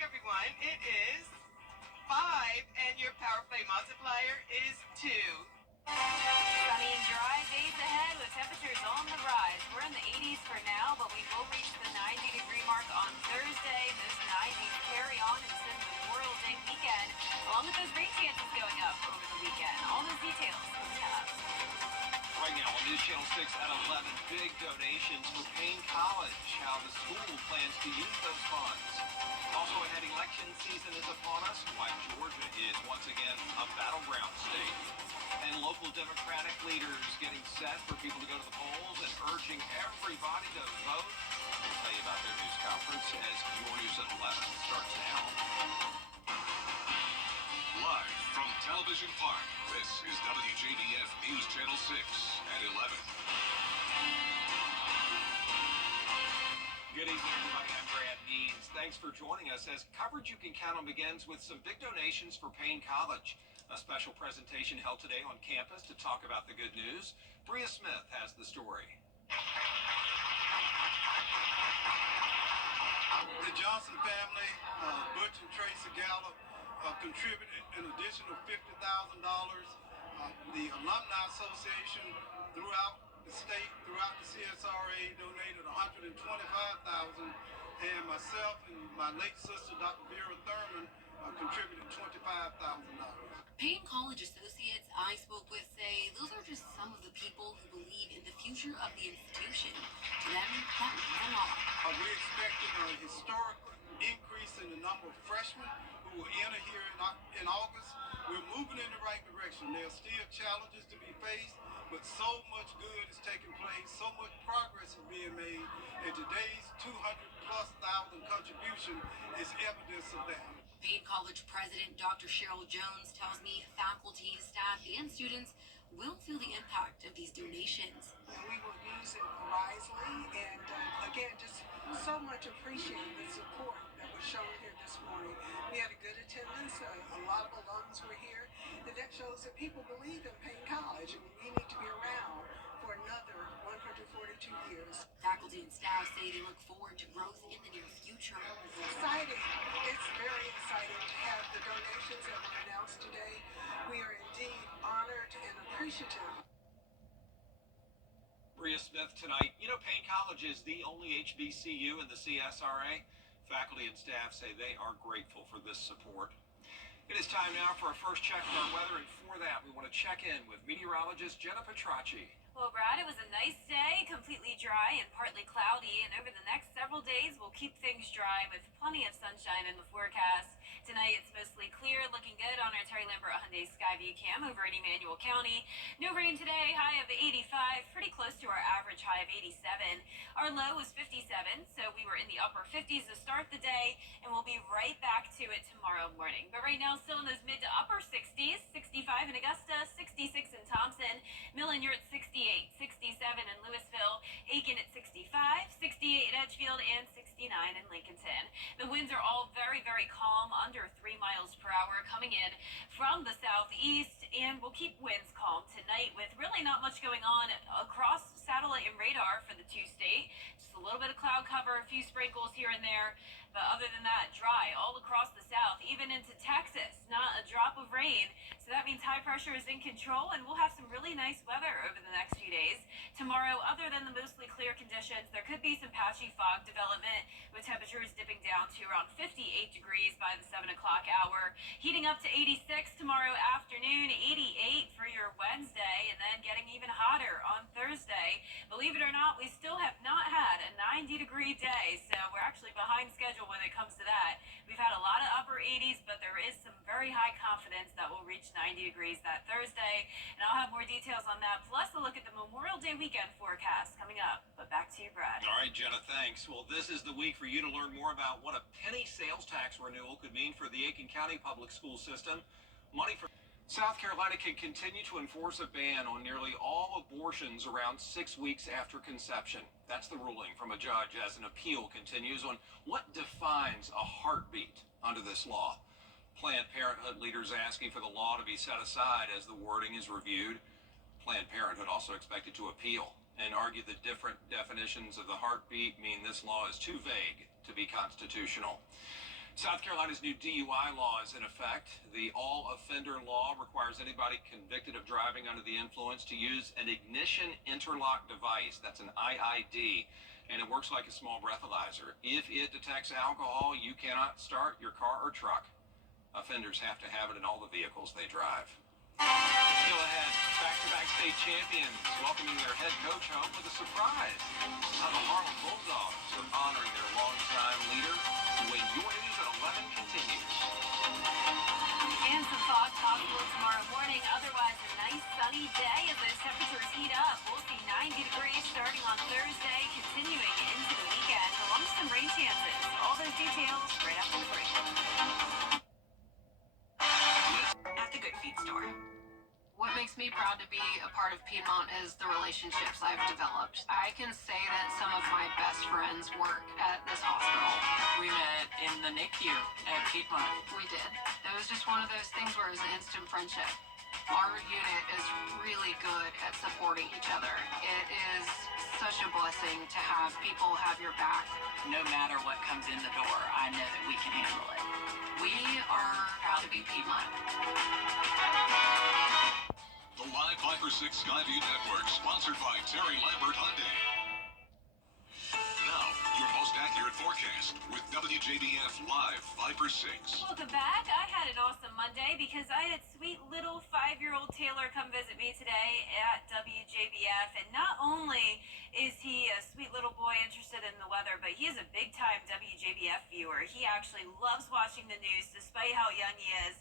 everyone. It is 5, and your power play multiplier is 2. Sunny and dry days ahead with temperatures on the rise. We're in the 80s for now, but we will reach the 90-degree mark on Thursday. Those 90s carry on into the Memorial Day weekend, along with those rain chances going up over the weekend. All those details coming up. Right now on News Channel 6 at 11, big donations for Payne College, how the school plans to use those funds. Also ahead, election season is upon us, why Georgia is once again a battleground state. And local Democratic leaders getting set for people to go to the polls and urging everybody to vote. We'll tell you about their news conference as your news at 11 starts now. Live from Television Park, this is WJBF News Channel 6 at 11. Good evening, everybody. I'm Brad Means. Thanks for joining us as coverage you can count on begins with some big donations for Payne College. A special presentation held today on campus to talk about the good news. Bria Smith has the story. The Johnson family, Butch and Tracy Gallup, contributed an additional $50,000. The Alumni Association throughout the state, throughout the CSRA, donated $125,000, and myself and my late sister, Dr. Vera Thurman, contributed $25,000. Payne College associates I spoke with say those are just some of the people who believe in the future of the institution. To them, that means a lot. We're expecting a historic increase in the number of freshmen who will enter here in August. We're moving in the right direction. There are still challenges to be faced, but so much good is taking place, so much progress is being made, and today's 200+ thousand contribution is evidence of that. Payne College President Dr. Cheryl Jones tells me faculty, staff, and students will feel the impact of these donations. We will use it wisely, and again, just so much appreciate the support that was shown here this morning. We had a good attendance, a lot of alums were here, and that shows that people believe in Payne College, and we need to be around for another 142 years. Faculty and staff say they look forward to growth in the near future. It's exciting. It's very exciting to have the donations that were announced today. We are indeed honored and appreciative. Bria Smith tonight. You know, Payne College is the only HBCU in the CSRA. Faculty and staff say they are grateful for this support. It is time now for our first check of our weather, and for that, we want to check in with meteorologist Jenna Petracci. Well, Brad, it was a nice day, completely dry and partly cloudy, and over the next several days, we'll keep things dry with plenty of sunshine in the forecast. Tonight, it's mostly clear, looking good on our Terry Lambert Hyundai Skyview cam over in Emmanuel County. No rain today, high of 85, pretty close to our average high of 87. Our low was 57, so we were in the upper 50s to start the day, and we'll be right back to it tomorrow morning. But right now, still in those mid to upper 60s, 65 in Augusta, 66 in Thompson, Millen, you're at 68, 67 in Louisville, Aiken at 65, 68 at Edgefield, and 69 in Lincolnton. The winds are all very, very calm, under 3 miles per hour, coming in from the southeast, and we'll keep winds calm tonight with really not much going on across satellite and radar for the two-state. Just a little bit of cloud cover, a few sprinkles here and there, but other than that, dry all across the south, even into Texas. Not a drop of rain, so that means high pressure is in control, and we'll have some really nice weather over the next few days. Tomorrow, other than the mostly clear conditions, there could be some patchy fog development, with temperatures dipping down to around 58 degrees by the 7 o'clock hour, heating up to 86 tomorrow afternoon, 88 for your Wednesday, and then getting even hotter on Thursday. Believe it or not, we still have not had a 90-degree day, so we're actually behind schedule when it comes to that. We've had a lot of upper 80s, but there is some very high confidence that we'll reach 90 degrees that Thursday, and I'll have more details on that, plus a look at the Memorial Day weekend forecast coming up. But back to you, Brad. All right, Jenna, thanks. Well, this is the week for you to learn more about what a penny sales tax renewal could mean for the Aiken County public school system. Money for South Carolina can continue to enforce a ban on nearly all abortions around 6 weeks after conception. That's the ruling from a judge as an appeal continues on what defines a heartbeat under this law. Planned Parenthood leaders asking for the law to be set aside as the wording is reviewed. Planned Parenthood also expected to appeal and argue that different definitions of the heartbeat mean this law is too vague to be constitutional. South Carolina's new DUI law is in effect. The all-offender law requires anybody convicted of driving under the influence to use an ignition interlock device. That's an IID, and it works like a small breathalyzer. If it detects alcohol, you cannot start your car or truck. Offenders have to have it in all the vehicles they drive. Still ahead, back-to-back state champions welcoming their head coach home with a surprise. On the Harlem Bulldogs are honoring their longtime leader. When your news at 11 continues. And some fog possible tomorrow morning. Otherwise, a nice sunny day as those temperatures heat up. We'll see 90 degrees starting on Thursday, continuing into the weekend, along with some rain chances. All those details right after the break. At the Good Feet store. What makes me proud to be a part of Piedmont is the relationships I've developed. I can say that some of my best friends work at this hospital. We met in the NICU at Piedmont. We did. It was just one of those things where it was an instant friendship. Our unit is really good at supporting each other. It is such a blessing to have people have your back. No matter what comes in the door, I know that we can handle it. We are proud to be Piedmont. The Live 5 for 6 Skyview Network, sponsored by Terry Lambert Hyundai. Now, your most accurate forecast with WJBF Live 5 for 6. Welcome back. I had an awesome Monday because I had sweet little 5-year-old Taylor come visit me today at WJBF. And not only is he a sweet little boy interested in the weather, but he is a big-time WJBF viewer. He actually loves watching the news despite how young he is.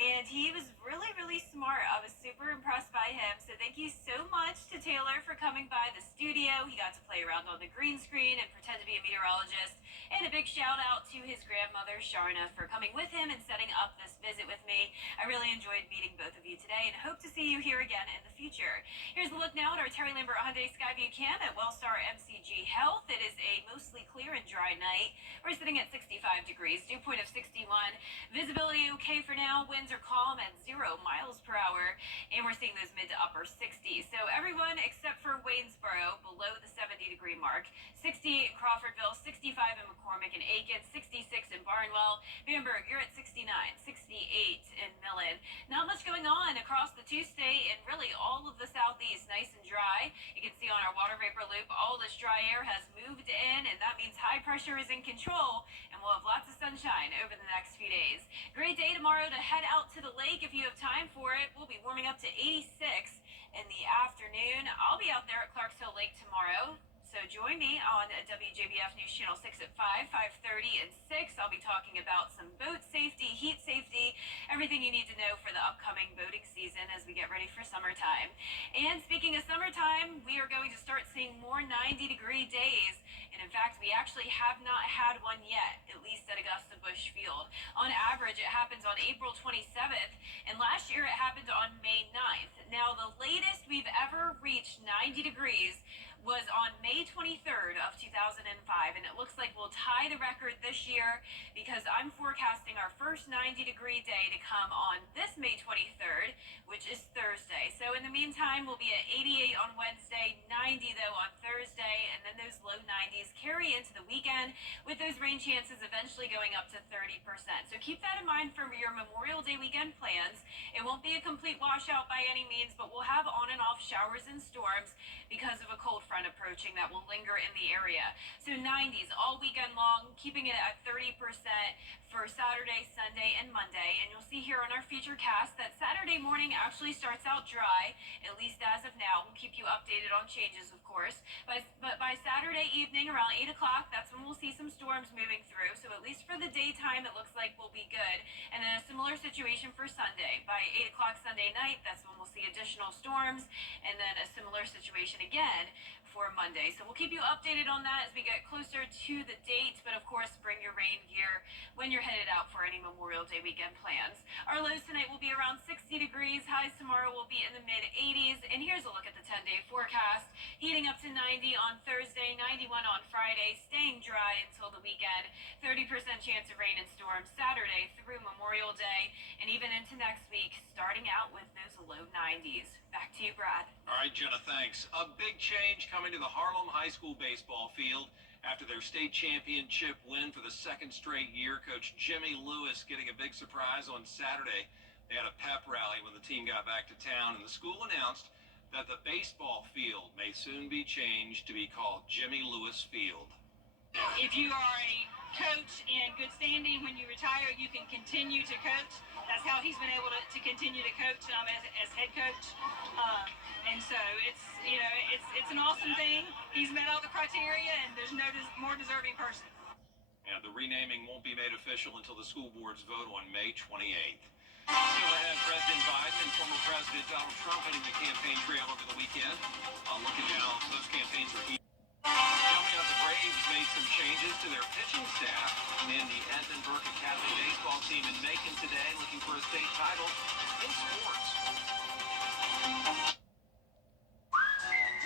And he was really, really smart. I was super impressed by him. So thank you so much to Taylor for coming by the studio. He got to play around on the green screen and pretend to be a meteorologist. And a big shout out to his grandmother, Sharna, for coming with him and setting up this visit with me. I really enjoyed meeting both of you today and hope to see you here again in the future. Here's a look now at our Terry Lambert Hyundai Skyview Cam at Wellstar MCG Health. It is a mostly clear and dry night. We're sitting at 65 degrees, dew point of 61. Visibility okay for now. Winds are calm at 0 miles per hour. And we're seeing those mid to upper 60s. So everyone except for Waynesboro below the 70-degree mark. 68 in Crawfordville, 65 in McCormick and Aiken, 66 in Barnwell. Bamberg, you're at 69, 68 in Millen. Not much going on across the two-state and really all of the southeast. Nice and dry. You can see on our water vapor loop, all this dry air has moved in, and that means high pressure is in control, and we'll have lots of sunshine over the next few days. Great day tomorrow to head out to the lake if you have time for it. We'll be warming up to 86 in the afternoon. I'll be out there at Clarksville Lake tomorrow. So join me on WJBF News Channel 6 at 5, 5:30, and 6. I'll be talking about some boat safety, heat safety, everything you need to know for the upcoming boating season as we get ready for summertime. And speaking of summertime, we are going to start seeing more 90-degree days. And in fact, we actually have not had one yet, at least at Augusta Busch Field. On average, it happens on April 27th, and last year it happened on May 9th. Now, the latest we've ever reached 90 degrees was on May 23rd of 2005, and it looks like we'll tie the record this year because I'm forecasting our first 90-degree day to come on this May 23rd, which is Thursday. So in the meantime, we'll be at 88 on Wednesday, 90 though on Thursday, and then those low 90s carry into the weekend with those rain chances eventually going up to 30%. So keep that in mind for your Memorial Day weekend plans. It won't be a complete washout by any means, but we'll have on and off showers and storms because of a cold front approaching that will linger in the area. So 90s all weekend long, keeping it at 30% for Saturday, Sunday, and Monday. And you'll see here on our feature cast that Saturday morning actually starts out dry, at least as of now. We'll keep you updated on changes, of course. But by Saturday evening around 8 o'clock, that's when we'll see some storms moving through. So at least for the daytime, it looks like we'll be good. And then a similar situation for Sunday. By 8 o'clock Sunday night, that's when we'll see additional storms. And then a similar situation again for Monday. So we'll keep you updated on that as we get closer to the date, but of course bring your rain gear when you're headed out for any Memorial Day weekend plans. Our lows tonight will be around 60 degrees. Highs tomorrow will be in the mid 80s. And here's a look at the 10-day forecast. Heating up to 90 on Thursday, 91 on Friday, staying dry until the weekend. 30% chance of rain and storms Saturday through Memorial Day, and even into next week, starting out with those low 90s. Back to you, Brad. All right, Jenna, thanks. A big change coming to the Harlem High School baseball field after their state championship win for the second straight year. Coach Jimmy Lewis getting a big surprise on Saturday. They had a pep rally when the team got back to town, and the school announced that the baseball field may soon be changed to be called Jimmy Lewis Field. If you are a coach in good standing, when you retire, you can continue to coach. That's how he's been able to continue to coach as head coach. And so it's an awesome thing. He's met all the criteria, and there's no more deserving person. And the renaming won't be made official until the school board's vote on May 28th. Still ahead, President Biden and former President Donald Trump hitting the campaign trail over the weekend. Looking down, those campaigns are heating. Coming up, the Braves made some changes to their pitching staff, and the Edmund Burke Academy baseball team in Macon today looking for a state title in sports.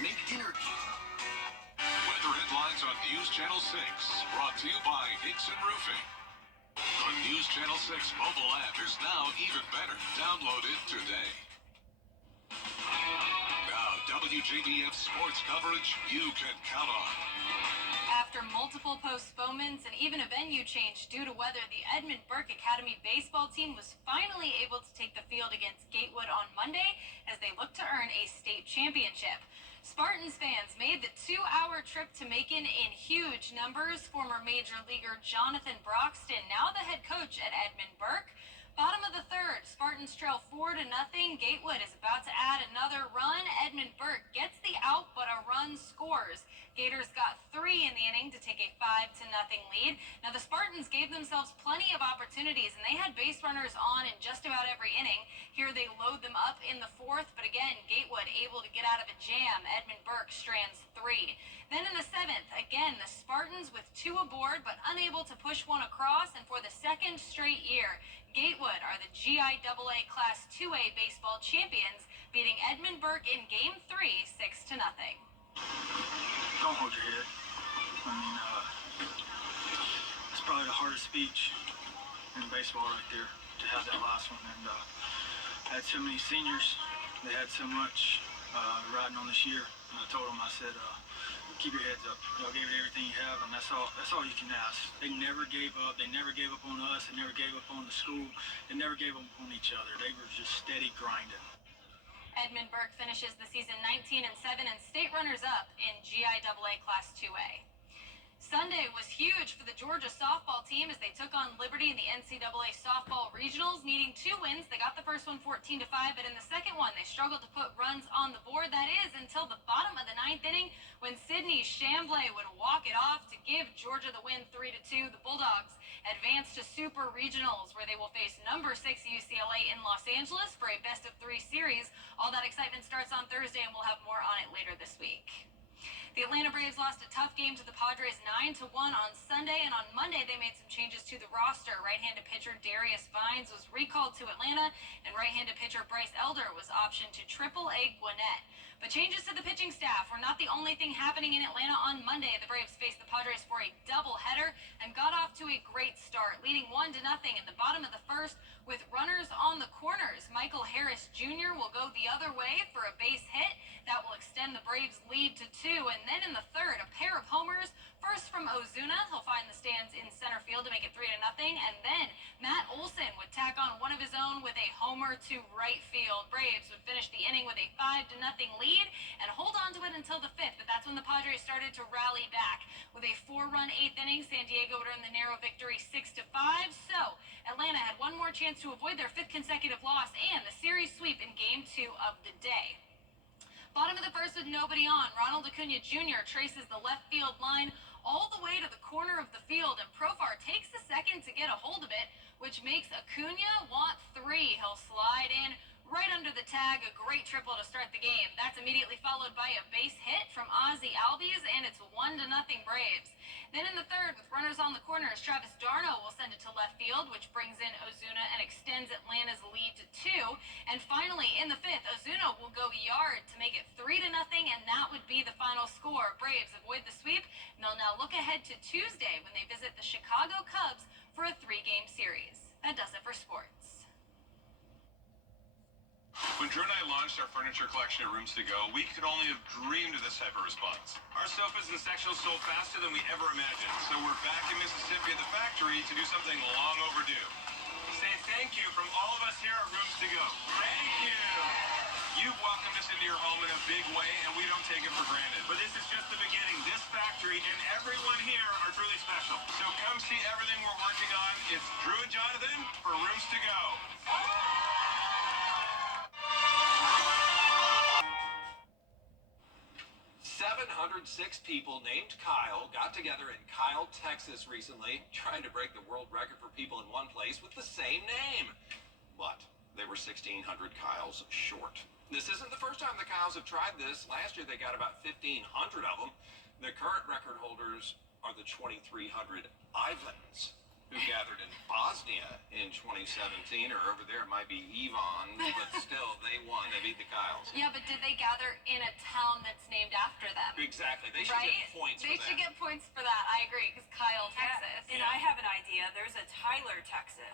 Make energy. Weather headlines on News Channel 6, brought to you by Hickson Roofing. The News Channel 6 mobile app is now even better. Download it today. Now, WJBF sports coverage you can count on. After multiple postponements and even a venue change due to weather, the Edmund Burke Academy baseball team was finally able to take the field against Gatewood on Monday as they look to earn a state championship. Spartans fans made the 2-hour trip to Macon in huge numbers. Former Major Leaguer Jonathan Broxton, now the head coach at Edmund Burke. Bottom of the third, Spartans trail 4-0. Gatewood is about to add another run. Edmund Burke gets the out, but a run scores. Gators got 3 in the inning to take a 5-0 lead. Now the Spartans gave themselves plenty of opportunities, and they had base runners on in just about every inning. Here they load them up in the fourth, but again, Gatewood able to get out of a jam. Edmund Burke strands 3. Then in the seventh, again, the Spartans with 2 aboard, but unable to push one across, and for the second straight year, Gatewood are the GIAA Class 2A baseball champions, beating Edmund Burke in Game 3, 6-0. Don't hold your head. I mean, it's probably the hardest speech in baseball right there, to have that last one. And I had so many seniors. They had so much riding on this year. And I told them, I said, keep your heads up. Y'all gave it everything you have, and that's all you can ask. They never gave up. They never gave up on us. They never gave up on the school. They never gave up on each other. They were just steady grinding. Edmund Burke finishes the season 19-7 and state runners-up in GIAA Class 2A. Sunday was huge for the Georgia softball team as they took on Liberty in the NCAA softball regionals, needing 2 wins. They got the first one 14-5, but in the second one, they struggled to put runs on the board. That is until the bottom of the 9th inning when Sydney Chamblay would walk it off to give Georgia the win 3-2. The Bulldogs advance to Super Regionals, where they will face number 6 UCLA in Los Angeles for a best-of-3 series. All that excitement starts on Thursday, and we'll have more on it later this week. The Atlanta Braves lost a tough game to the Padres 9-1 on Sunday, and on Monday they made some changes to the roster. Right-handed pitcher Darius Vines was recalled to Atlanta, and right-handed pitcher Bryce Elder was optioned to AAA Gwinnett. But changes to the pitching staff were not the only thing happening in Atlanta on Monday. The Braves faced the Padres for a doubleheader and got off to a great start, leading 1-0 in the bottom of the first with runners on the corners. Michael Harris Jr. will go the other way for a base hit that will extend the Braves' lead to 2. And then in the third, a pair of homers. First from Ozuna, he'll find the stands in center field to make it 3-0, and then Matt Olson would tack on one of his own with a homer to right field. Braves would finish the inning with a 5-0 lead and hold on to it until the 5th, but that's when the Padres started to rally back. With a 4-run 8th inning, San Diego would earn the narrow victory 6-5. So Atlanta had one more chance to avoid their 5th consecutive loss and the series sweep in Game 2 of the day. Bottom of the first with nobody on, Ronald Acuna Jr. traces the left field line all the way to the corner of the field, and Profar takes a second to get a hold of it, which makes Acuna want 3. He'll slide in right under the tag, a great triple to start the game. That's immediately followed by a base hit from Ozzie Albies, and it's 1-0 Braves. Then in the third, with runners on the corners, Travis d'Arnaud will send it to left field, which brings in Ozuna and extends Atlanta's lead to 2. And finally, in the 5th, Ozuna will go yard to make it 3-0, and that would be the final score. Braves avoid the sweep, and they'll now look ahead to Tuesday when they visit the Chicago Cubs for a 3-game series. That does it for sports. When Drew and I launched launched our furniture collection at Rooms to Go, we could only have dreamed of this type of response. Our sofas and sectionals sold faster than we ever imagined, so we're back in Mississippi at the factory to do something long overdue. Say thank you from all of us here at Rooms to Go. Thank you! You've welcomed us into your home in a big way, and we don't take it for granted. But this is just the beginning. This factory and everyone here are truly special. So come see everything we're working on. It's Drew and Jonathan for Rooms to Go. 706 people named Kyle got together in Kyle, Texas recently, trying to break the world record for people in one place with the same name. But they were 1,600 Kyles short. This isn't the first time the Kyles have tried this. Last year they got about 1,500 of them. The current record holders are the 2,300 Ivans, who gathered in Bosnia in 2017, or over there it might be Ivan, but still, they won. They beat the Kyles. Yeah, but did they gather in a town that's named after them? Exactly. They should right? get points They for that. should get points for that. I agree, because Kyle, Texas. Yeah. And I have an idea. There's a Tyler, Texas.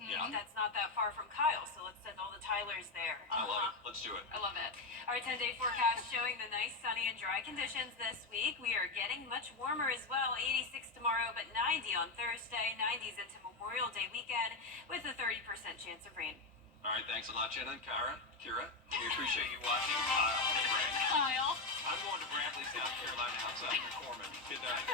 Yeah. That's not that far from Kyle, so let's send all the Tylers there. I love it. Let's do it. I love it. Our 10-day forecast showing the nice sunny and dry conditions this week. We are getting much warmer as well. 86 tomorrow, but 90 on Thursday. 90s into Memorial Day weekend with a 30% chance of rain. All right, thanks a lot, Jenna and Kira. We appreciate you watching. Kyle. Kyle. I'm going to Bradley, South Carolina, outside of Corman. Good night.